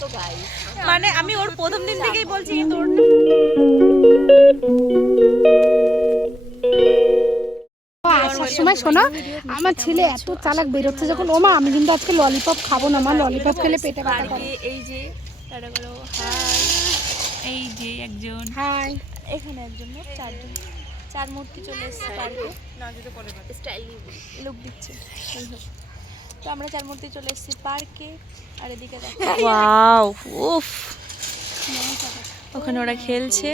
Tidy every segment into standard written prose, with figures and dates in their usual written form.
তো গাইস মানে আমি ওর প্রথম দিন থেকেই বলছি তোর আসার সময় শোনো, আমার ছেলে এত চালাক বেরোচ্ছে যখন, ওমা আমি কিন্তু আজকে ললিপপ খাবো না, আমার ললিপপ খেলে পেটে ব্যথা করে। এই যে টাটা করো হাই, এই যে একজন হাই, এখানে একজন না চারজন, চার মূর্তি চলে এসেছে পার্কে, স্টাইল লুক দিচ্ছে। তো আমরা চার মূর্তি চলে এসেছি পার্কে, আর এদিকে দেখো ওয়াও উফ, ওখানে ওরা খেলছে,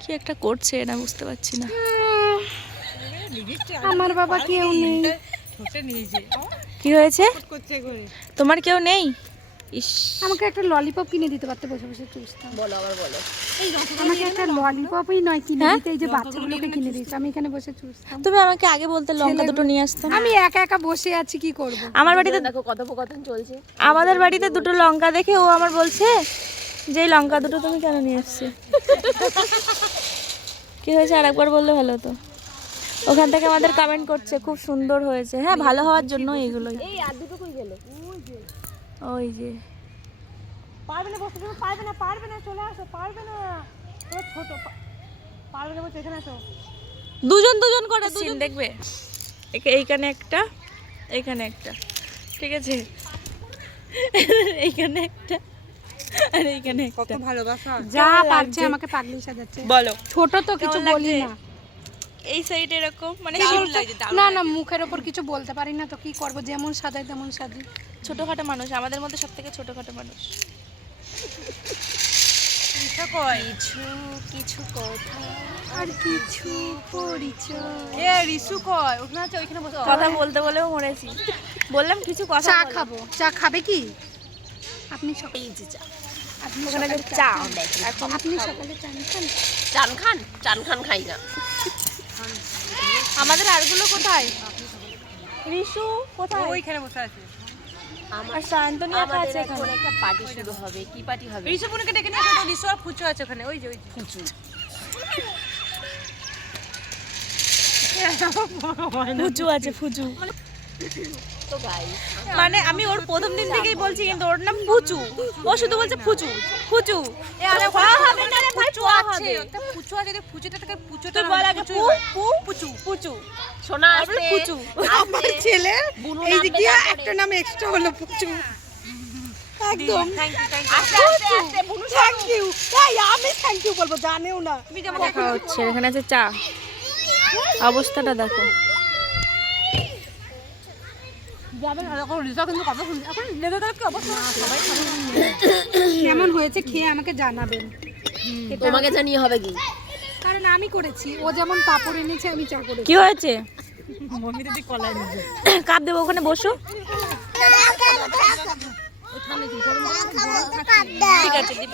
কি একটা করছে না বুঝতে পারছি না। আমার বাবা কেউ নেই। কি হয়েছে, তোমার কেউ নেই? ইস, আমাকে একটা ললিপপ কিনে দিতে পারতে, বসে বসে চুষতাম। বলো আবার বলো। আমাকে একটা ললিপপই নয় কিনে দিতে, এই যে বাচ্চাগুলোকে কিনে দিয়েছে, আমি এখানে বসে চুষতাম। তুমি আমাকে আগে বলতে লঙ্কা দুটো নিয়ে আসতাম। আমি একা একা বসে আছি, কি করব? আমার বাড়িতে দেখো কথোপকথন চলছে। আমাদের বাড়িতে দুটো লঙ্কা দেখে ও আমার বলছে যে এই লঙ্কা দুটো তুমি কেন নিয়ে আসছে। কি হয়েছে আরেকবার বললে ভালো হতো। ওখান থেকে আমাদের কমেন্ট করছে খুব সুন্দর হয়েছে। হ্যাঁ, ভালো হওয়ার জন্য এগুলোই। এই আর দুটো কই গেল? ওই যে পারবে না বসতে, পারবে না চলে আসো, পারবে না, ও ছোট, পারবে না বসে, এখানে আসো। দুজন দুজন করে সিন দেখবে, এইখানে একটা, এইখানে একটা, ঠিক আছে, এইখানে একটা আর এইখানে একটা। কত ভালোবাসা, যা পারছে আমাকে পাগলি সাজাচ্ছে। বলো ছোট তো কিছু কেমন বলি লাগছে? না, এই সাইড এরকম মানে না না মুখের ওপর কিছু বলতে পারি না, তো কি করব, যেমন সাজাই তেমন সাজি। ছোটখাটো মানুষ, আমাদের মধ্যে সব থেকে ছোটখাটো মানুষ। কিছু কিছু কথা আর কিছু পরিচয়। এ রিসু কয় ওখানে আছে, ওইখানে বসে কথা বলতে বলেও মরেছি, বললাম কিছু কথা চা বলো। খাবো, চা খাবে কি আপনি? সকালে এই যে চা। আপনি ওখানে সকালে চা এখন আপনি সকালে চান খান? চান খান খাই না। আমাদের আরগুলো কোথায়? রিসু কোথায়? ওইখানে বসে আছে। আর সায়ন্তনী একা আছে আমাদের এখানে। এখন একটা পার্টি শুরু হবে। কি পার্টি হবে? রিসু বোনকে ডেকে নিয়ে আসো, রিসু আর ফুচু আছে ওখানে, ওই যে ওই যে ফুচু। ফুচু আছে, ফুচু। তো গাইস মানে আমি ওর প্রথম দিন থেকেই বলছি কিন্তু ওর নাম ফুচু, ও শুধু বলছে ফুচু ফুচু। আরে খাওয়া হবে না রে ভাই, ফুচু পোয়া আছে, হবে। একটা ফুচু আছে, ফুচুটা থেকে ফুচুটা তুই বল আগে পু পু ফুচু ফুচু, সোনা তারপরে আসতে ফুচু। আমার ছেলে বুনু এই দিক নামবে দিয়ে তারপরে। একটা নাম এক্সট্রা হলো, পুচু। একদম থ্যাংক ইউ আস্তে আস্তে আস্তে বুনু থ্যাংক ইউ। এই আমি থ্যাংক ইউ বলবো, জানেও না। তুমি যেমন দেখা হচ্ছে, এখানে আছে চা, অবস্থাটা দেখো। যাবেন আর এখন রিসা কিন্তু কথা শুনছে, এখন লেগে গেল কি অবস্থা, সবাই কেমন হয়েছে খেয়ে আমাকে জানাবেন। এটা তোমাকে জানিয়ে হবে কি? কারণ আমি করেছি, ও যেমন পাপড় এনেছে আমি চা করেছি। কি হয়েছে? মম্মি দিদি কলাই নেবে। কাপ দেবো, ওখানে বসো। ঠিক আছে দিব।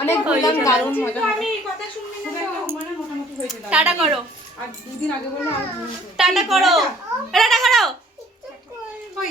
অনেক বললাম, দারুণ মজা। আমি কথা শুনবি না তো, মানে মোটামুটি হয়ে যাবে। টাটা করো, আর দুদিন আগে বললাম আর টাটা করো, টাটা করো। ওই